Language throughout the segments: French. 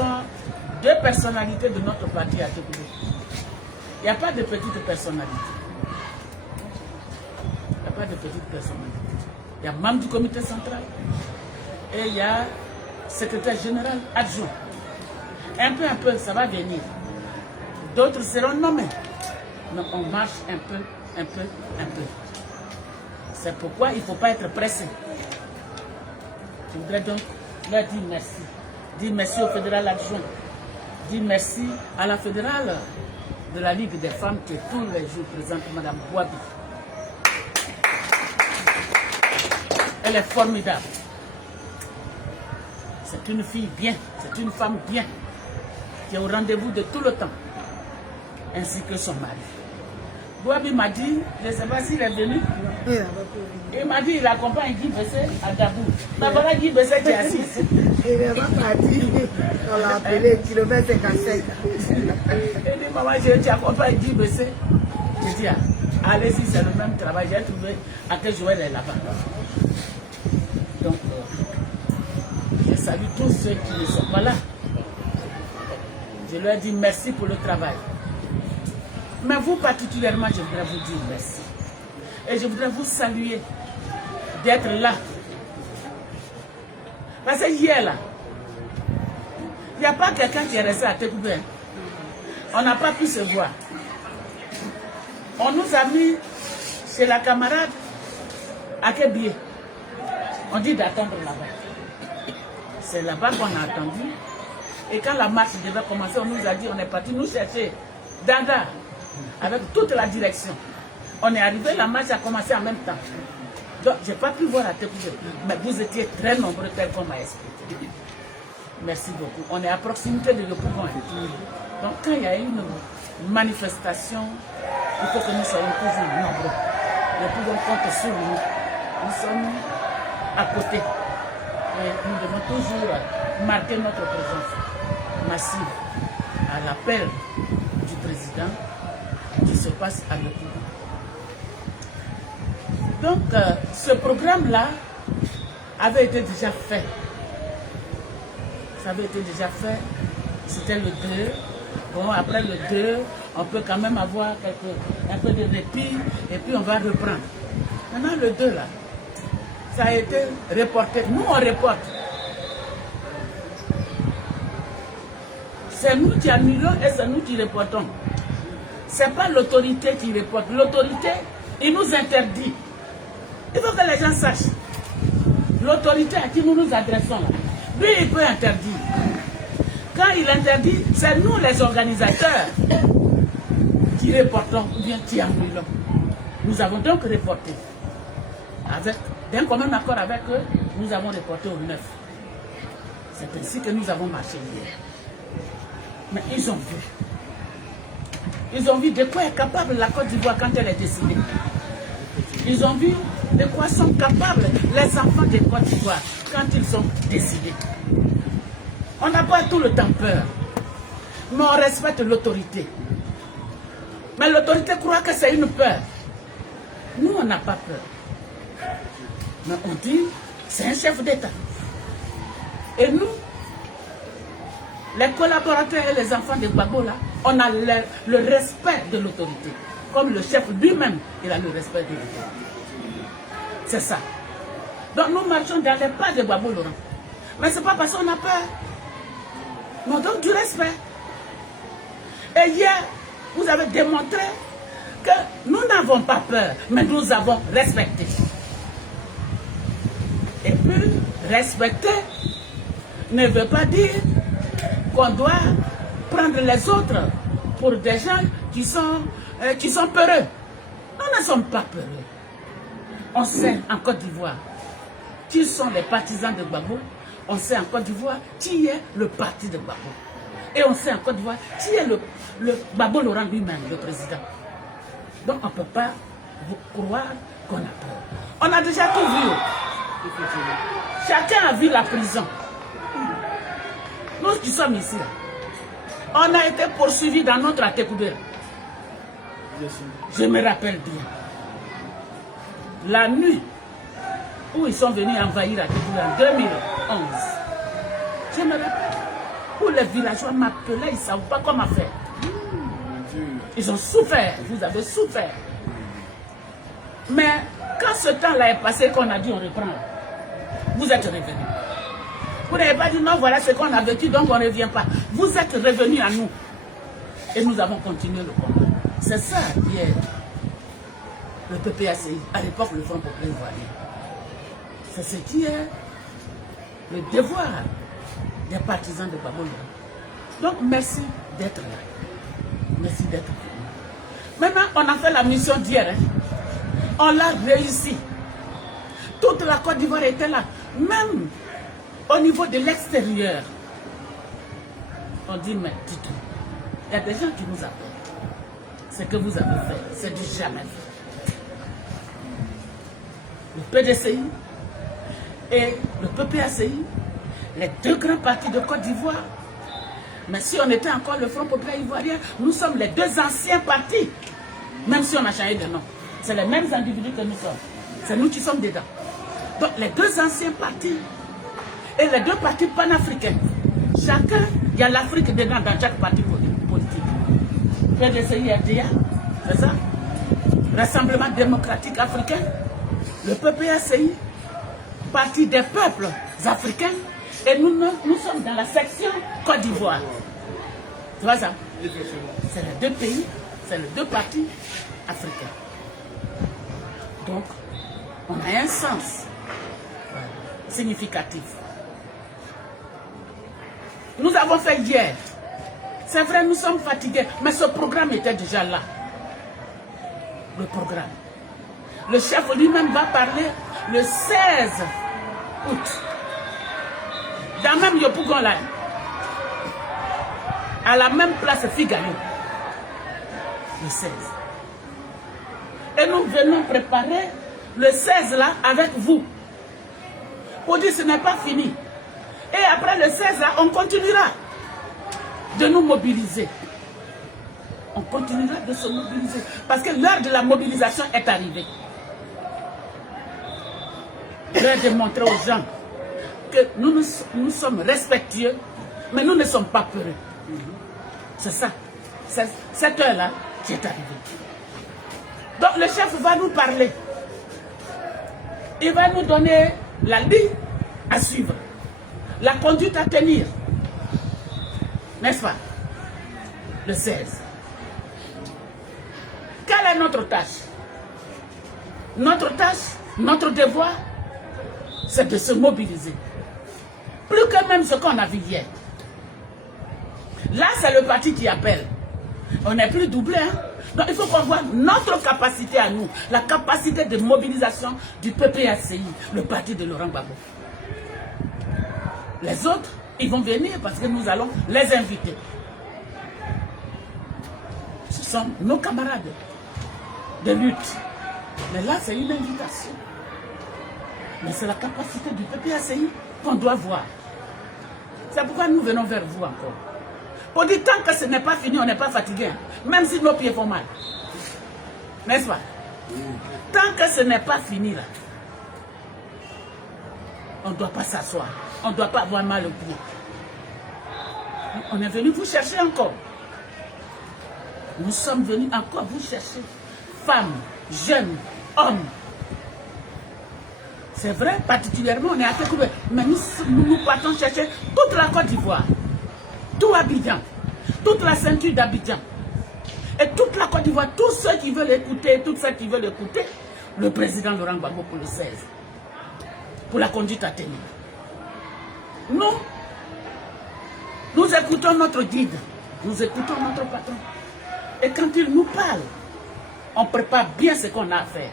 sont deux personnalités de notre parti à Tékoubé. Il n'y a pas de petites personnalités. Il n'y a pas de petites personnalités. Il y a membre du comité central et il y a secrétaire général adjoint. Un peu, ça va venir. D'autres seront nommés. Mais on marche un peu. C'est pourquoi il ne faut pas être pressé. Je voudrais donc leur dire merci. Dire merci au fédéral adjoint. Dire merci à la fédérale de la Ligue des femmes qui est tous les jours présente, Mme Bouabi. Elle est formidable. C'est une fille bien, c'est une femme bien, qui est au rendez-vous de tout le temps, ainsi que son mari. Bouabi m'a dit, je ne sais pas s'il est venu, il m'a dit il accompagne Guy Bessé à Dabou. Mais voilà Guy Bessé qui est assis. Il n'est pas parti, on l'a appelé kilomètre 57. Il dit, maman, tu accompagnes Guy Bessé. Je dis, allez-y, c'est le même travail. J'ai trouvé à quel jour elle est là-bas. Donc, je salue tous ceux qui ne sont pas là. Je leur dis merci pour le travail. Mais vous particulièrement, je voudrais vous dire merci. Et je voudrais vous saluer d'être là. Parce que hier, là, il n'y a pas quelqu'un qui est resté à Tékoubé. On n'a pas pu se voir. On nous a mis chez la camarade à Kébié. On dit d'attendre là-bas. C'est là-bas qu'on a attendu. Et quand la marche devait commencer, on nous a dit, on est parti nous chercher Dada avec toute la direction. On est arrivé, la marche a commencé en même temps. Donc, je n'ai pas pu voir à Tékoubé. Mais vous étiez très nombreux, tel qu'on m'a expliqué. Merci beaucoup. On est à proximité de Yopougon. Donc, quand il y a une manifestation, il faut que nous soyons toujours nombreux. Yopougon compte sur nous. Nous sommes à côté. Et nous devons toujours marquer notre présence massive à l'appel du président qui se passe à Yopougon. Donc, ce programme-là avait été déjà fait. Ça avait été déjà fait. C'était le 2. Bon, après le 2, on peut quand même avoir un peu de répit et puis on va reprendre. Maintenant, le 2, là, ça a été reporté. Nous, on reporte. C'est nous qui annulons et c'est nous qui reportons. Ce n'est pas l'autorité qui reporte. L'autorité, il nous interdit. Il faut que les gens sachent. L'autorité à qui nous nous adressons, là, lui, il peut interdire. Quand il interdit, c'est nous les organisateurs qui reportons ou bien qui annulons. Nous avons donc reporté. D'un commun accord avec eux, nous avons reporté au 9. C'est ainsi que nous avons marché hier. Mais ils ont vu. Ils ont vu de quoi est capable la Côte d'Ivoire quand elle est décidée. Ils ont vu de quoi sont capables les enfants de Côte d'Ivoire quand ils sont décidés. On n'a pas tout le temps peur, mais on respecte l'autorité. Mais l'autorité croit que c'est une peur. Nous, on n'a pas peur. Mais on dit, c'est un chef d'État. Et nous, les collaborateurs et les enfants de Gbagbo, là, on a le respect de l'autorité. Comme le chef lui-même, il a le respect de l'autorité. C'est ça. Donc nous marchons dans les pas de Gbagbo Laurent. Mais ce n'est pas parce qu'on a peur. Mais on donne du respect. Et hier, vous avez démontré que nous n'avons pas peur, mais nous avons respecté. Et puis, respecter ne veut pas dire qu'on doit prendre les autres pour des gens qui sont peureux. Nous ne sommes pas peureux. On sait en Côte d'Ivoire qui sont les partisans de Gbagbo. On sait en Côte d'Ivoire qui est le parti de Gbagbo. Et on sait en Côte d'Ivoire qui est le Gbagbo Laurent lui-même, le président. Donc on ne peut pas vous croire qu'on a peur. On a déjà tout vu. Chacun a vu la prison. Nous qui sommes ici, on a été poursuivis dans notre Tékoubé. Je me rappelle bien. La nuit où ils sont venus envahir Tékoubé en 2011. Je me rappelle. où les villageois m'appelaient, ils ne savaient pas comment faire. Ils ont souffert, vous avez souffert. Mais quand ce temps-là est passé, qu'on a dit on reprend, vous êtes revenus. Vous n'avez pas dit non, voilà ce qu'on a vécu, donc on ne revient pas. Vous êtes revenus à nous. Et nous avons continué le combat. C'est ça hier. Le PPACI, à l'époque le Front Populaire Ivoirien. C'est ce qui est le devoir des partisans de Gbagbo Lora. Donc merci d'être là. Merci d'être là. Maintenant, on a fait la mission d'hier. Hein. On l'a réussi. Toute la Côte d'Ivoire était là. Même au niveau de l'extérieur. On dit, mais dites-nous. Il y a des gens qui nous appellent. Ce que vous avez fait, c'est du jamais fait. Le PDCI et le PPACI, les deux grands partis de Côte d'Ivoire. Mais si on était encore le Front Populaire Ivoirien, nous sommes les deux anciens partis. Même si on a changé de nom. C'est les mêmes individus que nous sommes. C'est nous qui sommes dedans. Donc les deux anciens partis et les deux partis panafricains. Chacun, il y a l'Afrique dedans dans chaque parti politique. PDCI, RDA, c'est ça? Rassemblement démocratique africain. Le PPACI, parti des peuples africains. Et nous sommes dans la section Côte d'Ivoire. Tu vois ça? C'est les deux pays, c'est les deux partis africains. Donc, on a un sens significatif. Nous avons fait hier. C'est vrai, nous sommes fatigués, mais ce programme était déjà là. Le programme. Le chef lui-même va parler le 16 août. Dans même Yopougon là. À la même place Figaro. Le 16. Et nous venons préparer le 16 là avec vous. Pour dire ce n'est pas fini. Et après le 16 là, on continuera de nous mobiliser. On continuera de se mobiliser. Parce que l'heure de la mobilisation est arrivée. L'heure de montrer aux gens que nous sommes respectueux, mais nous ne sommes pas peureux. C'est ça. C'est cette heure-là qui est arrivée. Donc le chef va nous parler. Il va nous donner la ligne à suivre. La conduite à tenir. N'est-ce pas? Le 16. Quelle est notre tâche? Notre tâche, notre devoir, c'est de se mobiliser. Plus que même ce qu'on a vu hier. Là, c'est le parti qui appelle. On n'est plus doublé. Hein? Donc, il faut qu'on voit notre capacité à nous. La capacité de mobilisation du PPACI, le parti de Laurent Gbagbo. Les autres, ils vont venir parce que nous allons les inviter. Ce sont nos camarades de lutte. Mais là, c'est une invitation. Mais c'est la capacité du PPACI qu'on doit voir. C'est pourquoi nous venons vers vous encore. Pour dire tant que ce n'est pas fini, on n'est pas fatigué. Hein. Même si nos pieds font mal. N'est-ce pas? Tant que ce n'est pas fini là, on ne doit pas s'asseoir. On ne doit pas avoir mal au pied. On est venu vous chercher encore. Nous sommes venus encore vous chercher. Femmes, jeunes, hommes. C'est vrai, particulièrement, on est à Tékoubé. Mais nous partons chercher toute la Côte d'Ivoire. Tout Abidjan. Toute la ceinture d'Abidjan. Et toute la Côte d'Ivoire. Tous ceux qui veulent écouter, toutes ceux qui veulent écouter le président Laurent Gbagbo pour le 16. Pour la conduite à tenir. Nous écoutons notre guide. Nous écoutons notre patron. Et quand il nous parle, on prépare bien ce qu'on a à faire.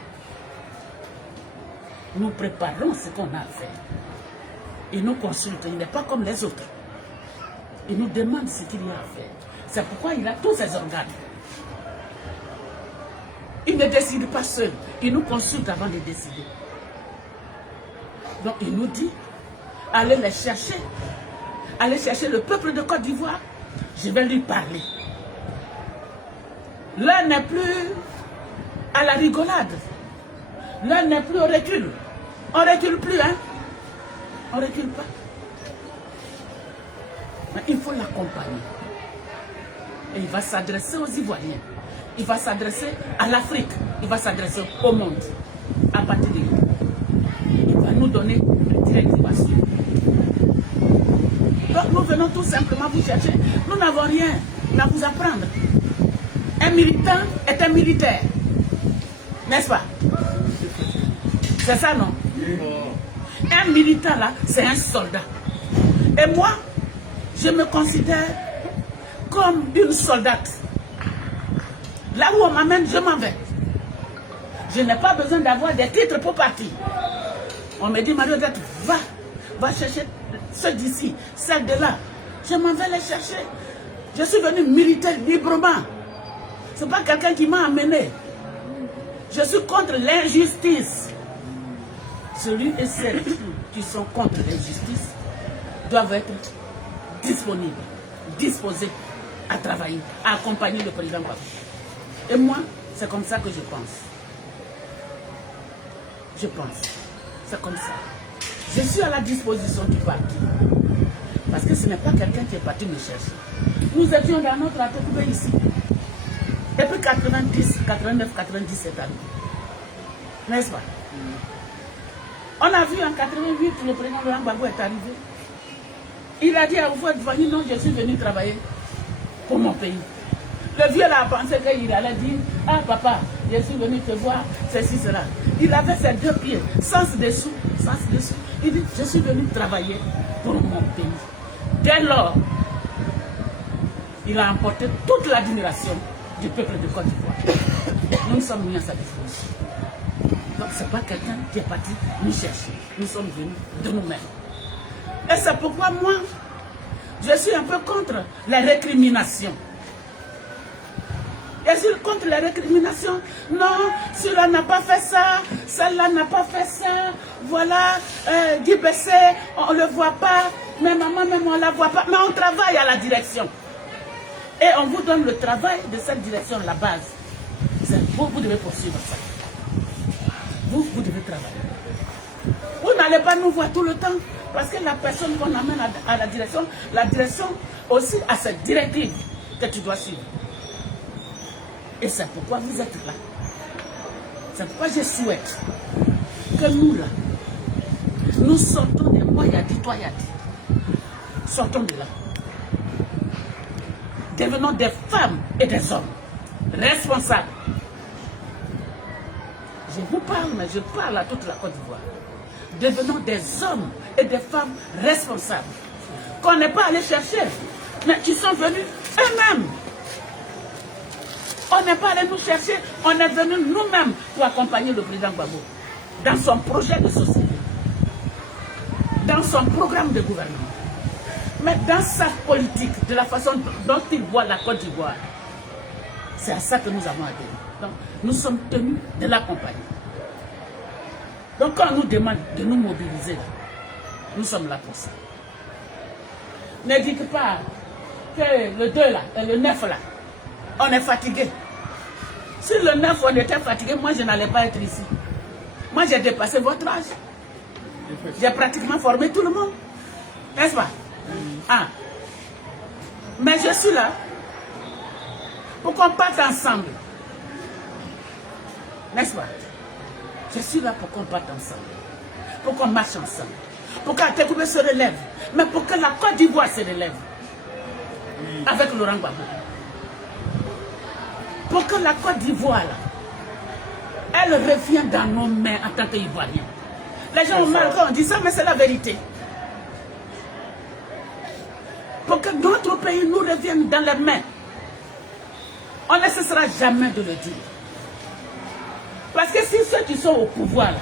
Nous préparons ce qu'on a à faire. Il nous consulte, il n'est pas comme les autres. Il nous demande ce qu'il y a à faire. C'est pourquoi il a tous ses organes. Il ne décide pas seul. Il nous consulte avant de décider. Donc il nous dit, allez les chercher. Allez chercher le peuple de Côte d'Ivoire. Je vais lui parler. L'heure n'est plus à la rigolade. L'heure n'est plus au recul. On ne recule plus, hein? On ne recule pas. Mais il faut l'accompagner. Et il va s'adresser aux Ivoiriens. Il va s'adresser à l'Afrique. Il va s'adresser au monde. À partir de là, il va nous donner une direction. Donc nous venons tout simplement vous chercher. Nous n'avons rien à vous apprendre. Un militant est un militaire. N'est-ce pas? C'est ça, non? Un militant là, c'est un soldat. Et moi, je me considère comme une soldate. Là où on m'amène, je m'en vais. Je n'ai pas besoin d'avoir des titres pour partir. On me dit, Marie-Odette, va chercher ceux d'ici, celles de là. Je m'en vais les chercher. Je suis venu militer librement. Ce n'est pas quelqu'un qui m'a amené. Je suis contre l'injustice. Celui et celles qui sont contre l'injustice doivent être disponibles, disposés à travailler, à accompagner le président Gbagbo. Et moi, c'est comme ça que je pense. Je pense. C'est comme ça. Je suis à la disposition du parti. Parce que ce n'est pas quelqu'un qui est parti me chercher. Nous étions dans notre atelier ici. Depuis 90, 89, 90 cette année. N'est-ce pas? On a vu en 88, le président Laurent Gbagbo est arrivé. Il a dit à Oufouette-Vanny, non, je suis venu travailler pour mon pays. Le vieux là a pensé qu'il allait dire, ah papa, je suis venu te voir, ceci, cela. Il avait ses deux pieds, sens dessous, sens dessous. Il dit, je suis venu travailler pour mon pays. Dès lors, il a emporté toute l'admiration du peuple de Côte d'Ivoire. Nous sommes mis à sa disposition. Donc ce n'est pas quelqu'un qui est parti nous chercher. Nous sommes venus de nous-mêmes. Et c'est pourquoi moi, je suis un peu contre les récriminations. Je suis contre les récriminations. Non, celui-là n'a pas fait ça, celle-là n'a pas fait ça. Voilà, Guy Bessé, on ne le voit pas. Mais maman, même on ne la voit pas. Mais on travaille à la direction. Et on vous donne le travail de cette direction, la base. Vous devez poursuivre ça. Vous devez travailler. Vous n'allez pas nous voir tout le temps. Parce que la personne qu'on amène à la direction aussi a cette directive que tu dois suivre. Et c'est pourquoi vous êtes là. C'est pourquoi je souhaite que nous là, nous sortons des Moyadi, Toyadi. Sortons de là. Devenons des femmes et des hommes responsables. Je vous parle, mais je parle à toute la Côte d'Ivoire. Devenons des hommes et des femmes responsables. Qu'on n'est pas allé chercher, mais qui sont venus eux-mêmes. On n'est pas allé nous chercher, on est venu nous-mêmes pour accompagner le président Gbagbo dans son projet de société, dans son programme de gouvernement, mais dans sa politique, de la façon dont il voit la Côte d'Ivoire. C'est à ça que nous avons adhéré. Donc, nous sommes tenus de l'accompagner. Donc, quand on nous demande de nous mobiliser, nous sommes là pour ça. Ne dites pas que le 2 là et le 9 là, on est fatigué. Si le 9 on était fatigué, moi je n'allais pas être ici. Moi j'ai dépassé votre âge. J'ai pratiquement formé tout le monde. N'est-ce pas? Ah. Mais je suis là pour qu'on parte ensemble. N'est-ce pas? Je suis là pour qu'on parte ensemble. Pour qu'on marche ensemble. Pour qu'Atekoubé se relève. Mais pour que la Côte d'Ivoire se relève. Avec Laurent Gbagbo. Pour que la Côte d'Ivoire, elle revienne dans nos mains en tant qu'Ivoiriens. Les gens ont mal quand on dit ça, mais c'est la vérité. Pour que notre pays nous revienne dans les mains. On ne cessera jamais de le dire. Parce que si ceux qui sont au pouvoir,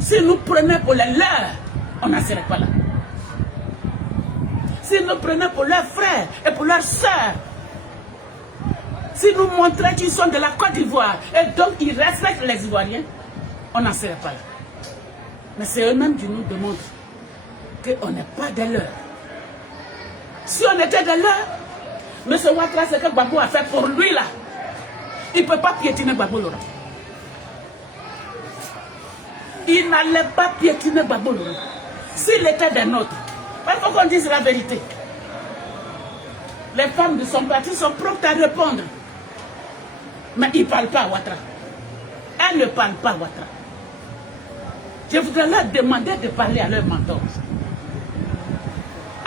si nous prenaient pour les leurs, on n'en serait pas là. Si nous prenaient pour leurs frères et pour leurs sœurs, si nous montraient qu'ils sont de la Côte d'Ivoire et donc ils respectent les Ivoiriens, on n'en serait pas là. Mais c'est eux-mêmes qui nous démontrent qu'on n'est pas des leurs. Si on était des leurs, M. Ouattara, ce que Gbagbo a fait pour lui là, il ne peut pas piétiner Gbagbo Laurent. Il n'allait pas piétiner Gbagbo Laurent. S'il était des nôtres, Il faut qu'on dise la vérité. Les femmes de son parti sont promptes à répondre. Mais ils ne parlent pas à Ouattara. Elles ne parlent pas à Ouattara. Je voudrais leur demander de parler à leur mentor.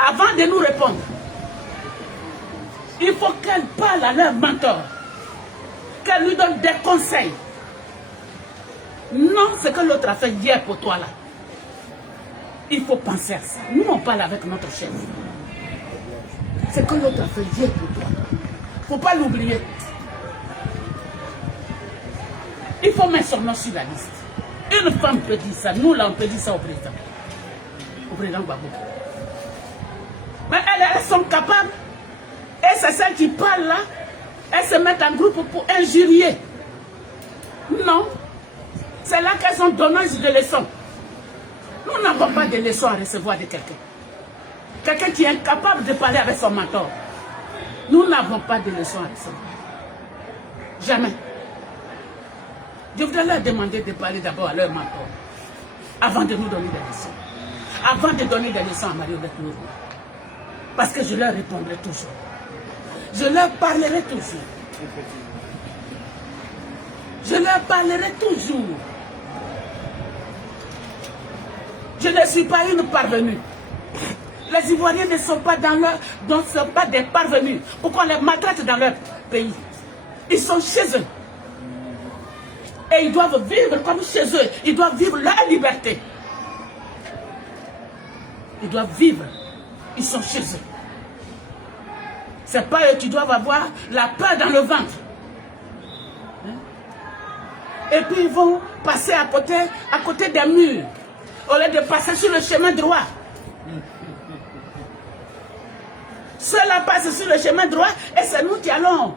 Avant de nous répondre, il faut qu'elles parlent à leur mentor. Qu'elles lui donnent des conseils. Non, ce que l'autre a fait hier pour toi là. Il faut penser à ça. Nous, on parle avec notre chef. Ce que l'autre a fait hier pour toi. Il ne faut pas l'oublier. Il faut mettre son nom sur la liste. Une femme peut dire ça. Nous, là, on peut dire ça au président. Au président Gbagbo. Mais elles sont capables. Et c'est celles qui parlent là. Elles se mettent en groupe pour injurier. Non. C'est là qu'elles sont donneuses de leçons. Nous n'avons pas de leçons à recevoir de quelqu'un. Quelqu'un qui est incapable de parler avec son mentor. Nous n'avons pas de leçons à recevoir. Jamais. Je voudrais leur demander de parler d'abord à leur mentor. Avant de nous donner des leçons. Avant de donner des leçons à Marionnette Nourou. Parce que je leur répondrai toujours. Je leur parlerai toujours. Je leur parlerai toujours. Je ne suis pas une parvenue. Les Ivoiriens ne sont pas dans leur... ne sont pas des parvenus. Pourquoi on les maltraite dans leur pays? Ils sont chez eux. Et ils doivent vivre comme chez eux. Ils doivent vivre leur liberté. Ils doivent vivre. Ils sont chez eux. C'est pas eux qui doivent avoir la peur dans le ventre. Et puis ils vont passer à côté des murs. Au lieu de passer sur le chemin droit. Ceux-là passent sur le chemin droit et c'est nous qui allons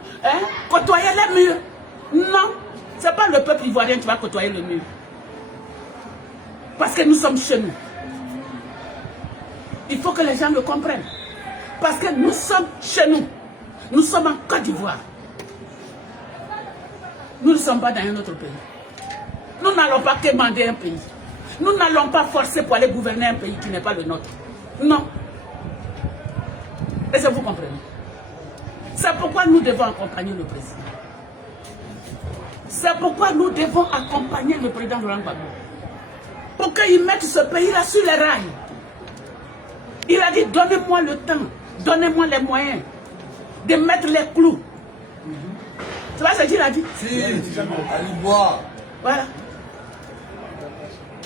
côtoyer les murs. Non, ce n'est pas le peuple ivoirien qui va côtoyer le mur. Parce que nous sommes chez nous. Il faut que les gens le comprennent. Parce que nous sommes chez nous. Nous sommes en Côte d'Ivoire. Nous ne sommes pas dans un autre pays. Nous n'allons pas commander un pays. Nous n'allons pas forcer pour aller gouverner un pays qui n'est pas le nôtre. Non. Est-ce que vous comprenez? C'est pourquoi nous devons accompagner le président. C'est pourquoi nous devons accompagner le président Laurent Gbagbo. Pour qu'il mette ce pays-là sur les rails. Il a dit, donnez-moi le temps, donnez-moi les moyens de mettre les clous. Tu vois ce qu'il a dit? Si, allez boire. Voilà.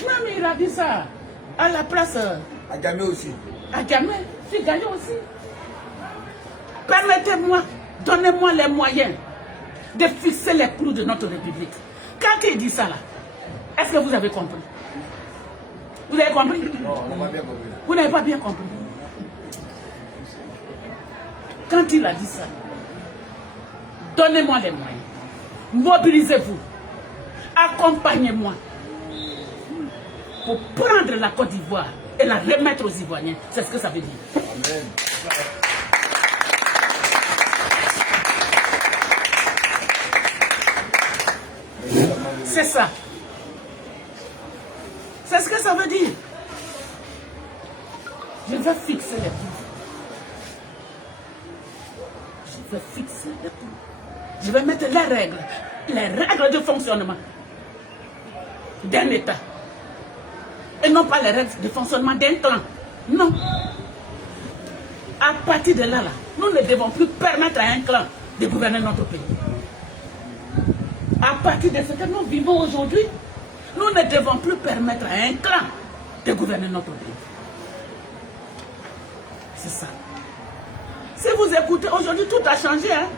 Même il a dit ça à la place. À Gamé aussi. À Gamé, c'est gagné aussi. Permettez-moi, donnez-moi les moyens de fixer les clous de notre République. Quand il dit ça là, est-ce que vous avez compris? Vous avez compris? Non, on n'a pas bien compris. Vous n'avez pas bien compris. Quand il a dit ça, donnez-moi les moyens, mobilisez-vous, accompagnez-moi pour prendre la Côte d'Ivoire et la remettre aux Ivoiriens. C'est ce que ça veut dire. Amen. C'est ça. C'est ce que ça veut dire. Je vais fixer les clous. Je vais fixer les clous. Je vais mettre les règles de fonctionnement d'un État. Et non pas les règles de fonctionnement d'un clan. Non. À partir de là, nous ne devons plus permettre à un clan de gouverner notre pays. À partir de ce que nous vivons aujourd'hui, nous ne devons plus permettre à un clan de gouverner notre pays. C'est ça. Si vous écoutez, aujourd'hui tout a changé. Hein?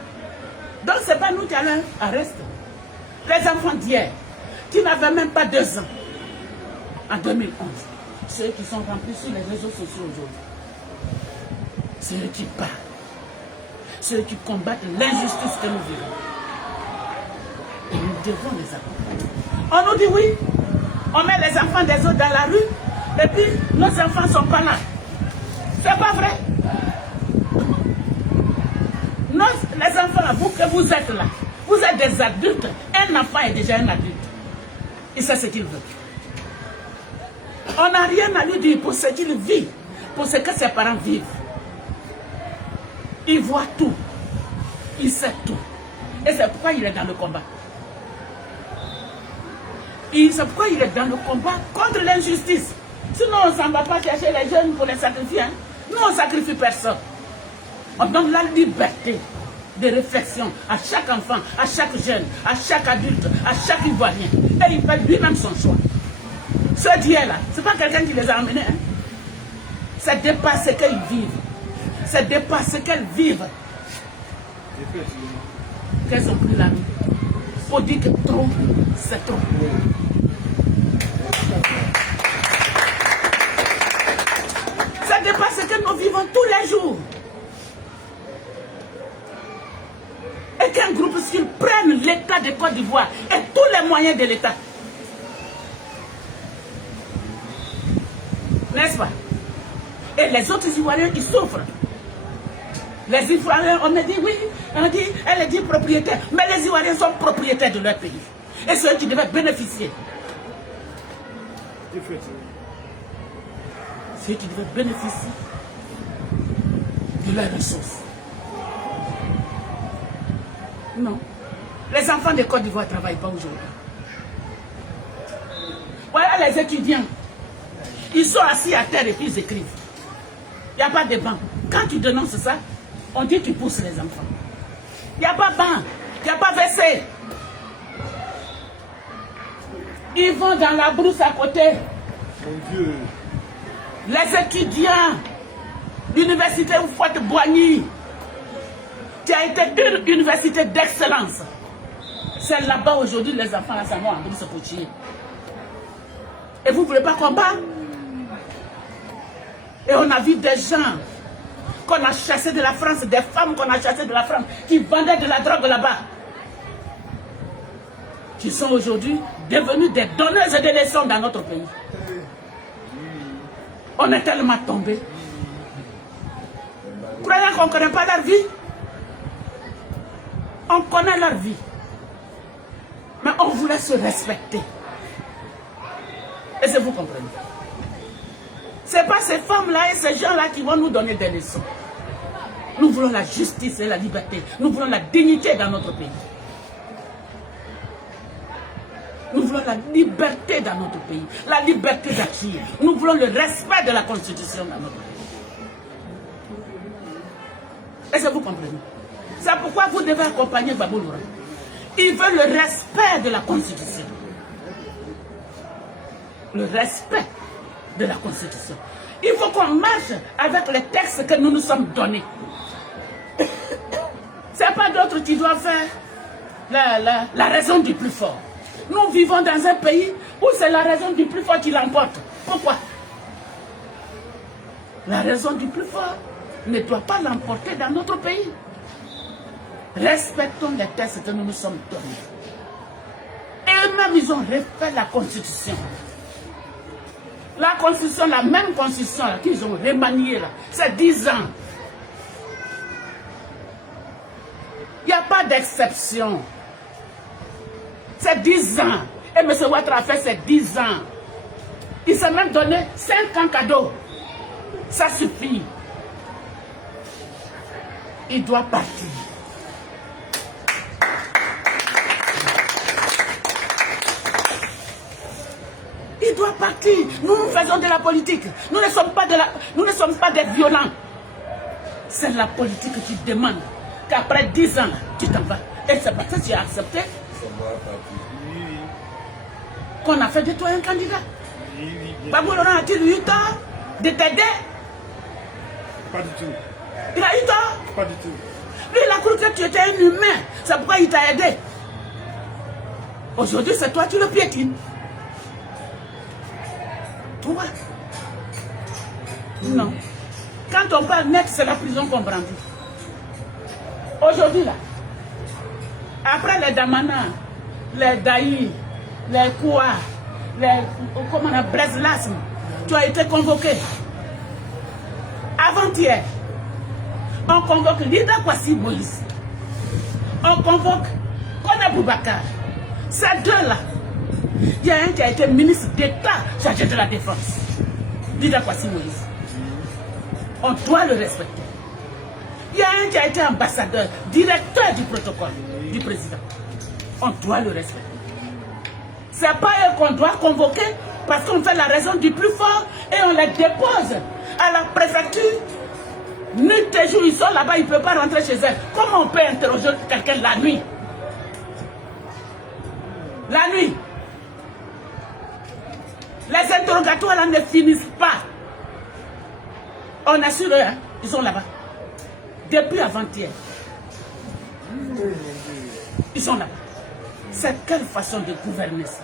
Donc ce n'est pas nous qui allons arrêter. Les enfants d'hier, qui n'avaient même pas 2 ans, en 2011, ceux qui sont remplis sur les réseaux sociaux aujourd'hui, ceux qui parlent, ceux qui combattent l'injustice que nous vivons. Et nous devons les accompagner. On nous dit oui, on met les enfants des autres dans la rue, et puis nos enfants ne sont pas là. C'est pas vrai. Les enfants là, vous que vous êtes là, vous êtes des adultes. Un enfant est déjà un adulte. Il sait ce qu'il veut. On n'a rien à lui dire pour ce qu'il vit, pour ce que ses parents vivent. Il voit tout. Il sait tout. Et c'est pourquoi il est dans le combat. C'est pourquoi il est dans le combat contre l'injustice. Sinon, on ne s'en va pas chercher les jeunes pour les sacrifier. Hein. Nous, on ne sacrifie personne. On donne la liberté de réflexion à chaque enfant, à chaque jeune, à chaque adulte, à chaque Ivoirien. Et il fait lui-même son choix. Ce Dieu-là, ce n'est pas quelqu'un qui les a amenés. Hein. C'est dépasse ce qu'ils vivent. C'est dépasse ce qu'elles vivent. Qu'elles ont pris la nuit. Pour dire que trop, c'est trop. Ça dépasse ce que nous vivons tous les jours. Et qu'un groupe s'il prenne l'État de Côte d'Ivoire et tous les moyens de l'État. N'est-ce pas? Et les autres Ivoiriens, ils souffrent. Les Ivoiriens, on me dit oui, on dit, elle dit propriétaire. Mais les Ivoiriens sont propriétaires de leur pays. Et c'est eux qui devaient bénéficier. C'est eux qui devaient bénéficier de leurs ressources. Non. Les enfants de Côte d'Ivoire ne travaillent pas aujourd'hui. Voilà les étudiants. Ils sont assis à terre et puis ils écrivent. Il n'y a pas de banc. Quand tu dénonces ça, on dit que tu pousses les enfants. Il n'y a pas banc. Il n'y a pas WC. Ils vont dans la brousse à côté. Mon Dieu. Les étudiants d'université Houphouët-Boigny, qui a été une université d'excellence. C'est là-bas aujourd'hui, les enfants là, ça vont en brousse pour chier. Et vous ne voulez pas combattre? Et on a vu des gens qu'on a chassés de la France, des femmes qu'on a chassées de la France, qui vendaient de la drogue là-bas, qui sont aujourd'hui devenus des donneuses de leçons dans notre pays. On est tellement tombés. Croyant qu'on ne connaît pas leur vie. On connaît leur vie. Mais on voulait se respecter. Est-ce que vous comprenez? Ce n'est pas ces femmes-là et ces gens-là qui vont nous donner des leçons. Nous voulons la justice et la liberté. Nous voulons la dignité dans notre pays. Nous voulons la liberté dans notre pays. La liberté d'agir. Nous voulons le respect de la Constitution dans notre pays. Est-ce que vous comprenez? C'est pourquoi vous devez accompagner Gbagbo Laurent. Il veut le respect de la Constitution. Le respect de la Constitution. Il faut qu'on marche avec les textes que nous nous sommes donnés. Ce n'est pas d'autres qui doivent faire la raison du plus fort. Nous vivons dans un pays où c'est la raison du plus fort qui l'emporte. Pourquoi? La raison du plus fort ne doit pas l'emporter dans notre pays. Respectons les textes que nous nous sommes donnés. Et eux-mêmes, ils ont refait la Constitution. La Constitution, la même Constitution qu'ils ont remaniée là, c'est 10 ans. Il n'y a pas d'exception. C'est 10 ans. Et M. Ouattara a fait ses 10 ans. Il s'est même donné 5 ans cadeaux. Ça suffit. Il doit partir. Il doit partir. Nous faisons de la politique. Nous ne sommes pas des violents. C'est la politique qui demande qu'après 10 ans, tu t'en vas. Et c'est parce que tu as accepté qu'on a fait de toi un candidat. Gbagbo Laurent a-t-il eu tort de t'aider? Pas du tout. Il a eu tort? Pas du tout. Lui, il a cru que tu étais un humain. C'est pourquoi il t'a aidé. Aujourd'hui, c'est toi qui le piétines. Toi. Non. Quand on parle net, c'est la prison qu'on brandit. Aujourd'hui, là, après les Damana, les Daï, les Koua, les comment on a Blaise Lasme, tu as été convoqué. Avant-hier, on convoque Lida Kwasi Moïse. On convoque Kone Boubacar. Ces deux-là, il y a un qui a été ministre d'État chargé de la Défense. Lida Kwasi Moïse. On doit le respecter. Il y a un qui a été ambassadeur, directeur du protocole du président. On doit le respecter. Ce n'est pas eux qu'on doit convoquer parce qu'on fait la raison du plus fort et on les dépose à la préfecture. Nuit et jour, ils sont là-bas, ils ne peuvent pas rentrer chez eux. Comment on peut interroger quelqu'un la nuit? La nuit. Les interrogatoires là ne finissent pas. On assure eux, hein, ils sont là-bas. Depuis avant-hier. Ils sont là. C'est quelle façon de gouverner ça?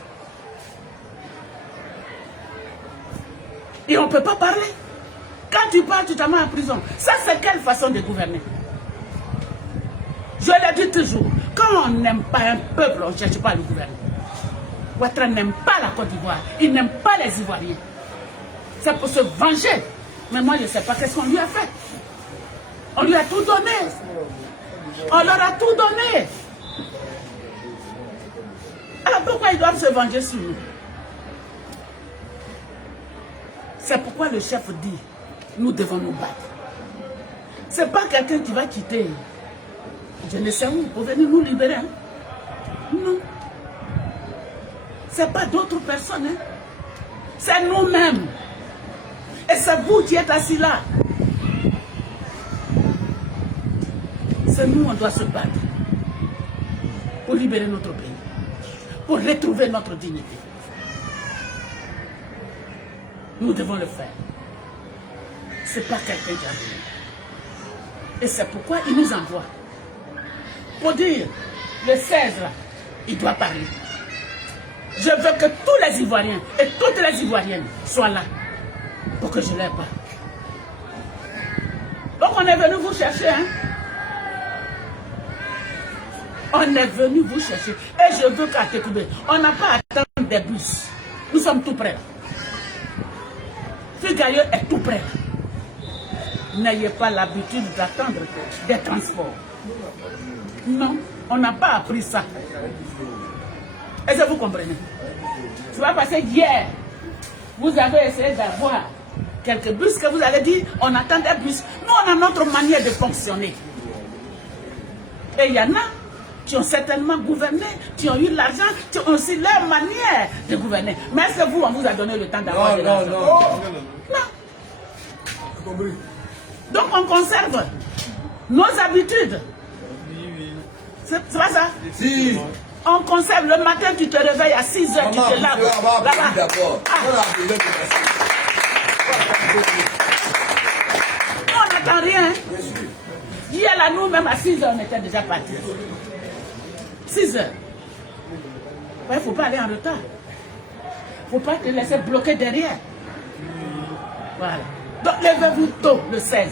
Et on ne peut pas parler. Quand tu parles, tu t'en mets en prison. Ça, c'est quelle façon de gouverner? Je l'ai dit toujours. Quand on n'aime pas un peuple, on ne cherche pas à le gouverner. Ouattara n'aime pas la Côte d'Ivoire. Il n'aime pas les Ivoiriens. C'est pour se venger. Mais moi, je ne sais pas qu'est-ce qu'on lui a fait. On lui a tout donné. On leur a tout donné. Alors pourquoi ils doivent se venger sur nous? C'est pourquoi le chef dit, nous devons nous battre. Ce n'est pas quelqu'un qui va quitter, je ne sais où, pour venir nous libérer. Hein? Non. Ce n'est pas d'autres personnes. Hein? C'est nous-mêmes. Et c'est vous qui êtes assis là. C'est nous, on doit se battre pour libérer notre pays, pour retrouver notre dignité. Nous devons le faire. Ce n'est pas quelqu'un qui a venu. Et c'est pourquoi il nous envoie. Pour dire, le 16 là, il doit parler. Je veux que tous les Ivoiriens et toutes les Ivoiriennes soient là pour que je les parle. Donc on est venu vous chercher, hein? On est venu vous chercher. Et je veux qu'à Tékoubé, on n'a pas à attendre des bus. Nous sommes tout prêts. Figayo est tout prêt. N'ayez pas l'habitude d'attendre des transports. Non, on n'a pas appris ça. Est-ce que vous comprenez? C'est pas parce que hier, vous avez essayé d'avoir quelques bus que vous avez dit, on attend des bus. Nous, on a notre manière de fonctionner. Et il y en a qui ont certainement gouverné, qui ont eu l'argent, qui ont aussi leur manière de gouverner. Mais est-ce que vous, on vous a donné le temps d'avoir de l'argent? Non. Donc on conserve nos habitudes. C'est pas ça? Si. On conserve le matin, tu te réveilles à 6 h, tu te laves. Là-bas. On n'attend rien. Hier, là, nous-mêmes, à 6 h, on était déjà partis. 6 h. Il ne faut pas aller en retard. Il ne faut pas te laisser bloquer derrière. Voilà. Donc, levez-vous tôt, le 16.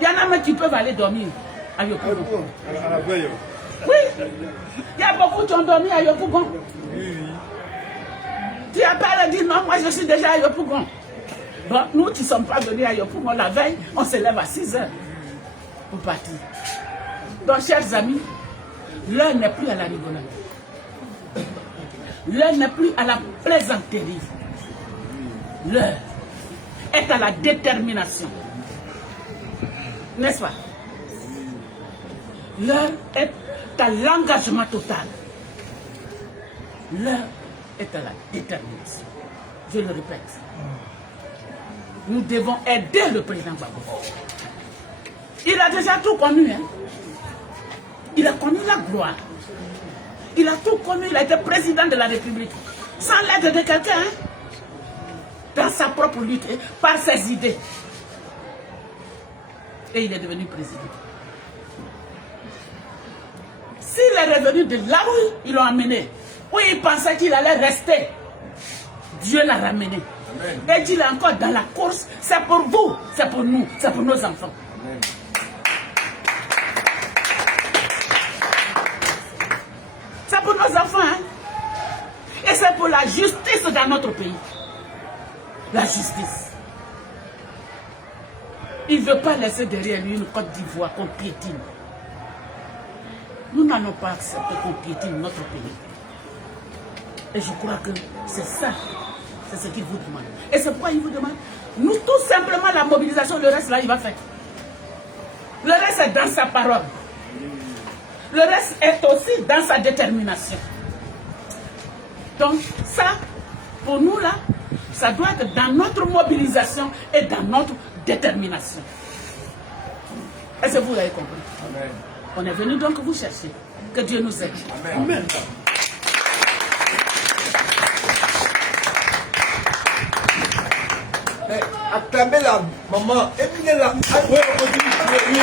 Il y en a même qui peuvent aller dormir à Yopougon. À la veille. Oui. Il y a beaucoup qui ont dormi à Yopougon. Oui. Tu n'as pas dit non, moi je suis déjà à Yopougon. Bon, nous qui ne sommes pas venus à Yopougon la veille, on se lève à 6 h pour partir. Donc, chers amis, l'heure n'est plus à la rigolade. L'heure n'est plus à la plaisanterie. L'heure est à la détermination. N'est-ce pas? L'heure est à l'engagement total. L'heure est à la détermination. Je le répète. Nous devons aider le président Gbagbo. Il a déjà tout connu. Hein? Il a connu la gloire. Il a tout connu. Il a été président de la République. Sans l'aide de quelqu'un. Hein? Dans sa propre lutte, hein? Par ses idées. Et il est devenu président. S'il est revenu de là où ils l'ont amené, où il pensait qu'il allait rester, Dieu l'a ramené. Amen. Et qu'il est encore dans la course. C'est pour vous, c'est pour nous, c'est pour nos enfants. Amen. C'est pour nos enfants. Hein? Et c'est pour la justice dans notre pays. La justice. Il ne veut pas laisser derrière lui une Côte d'Ivoire qu'on piétine. Nous n'allons pas accepter qu'on piétine notre pays. Et je crois que c'est ça, c'est ce qu'il vous demande. Et c'est pourquoi il vous demande Nous, tout simplement, la mobilisation, le reste, là, il va faire. Le reste est dans sa parole. Le reste est aussi dans sa détermination. Donc, ça, pour nous, là, ça doit être dans notre mobilisation et dans notre détermination. Est-ce que vous l'avez compris? Amen. On est venu donc vous chercher. Que Dieu nous aide. Amen. Amen. Mais acclamez la maman. Écoutez la. Oui, on continue. Oui, oui.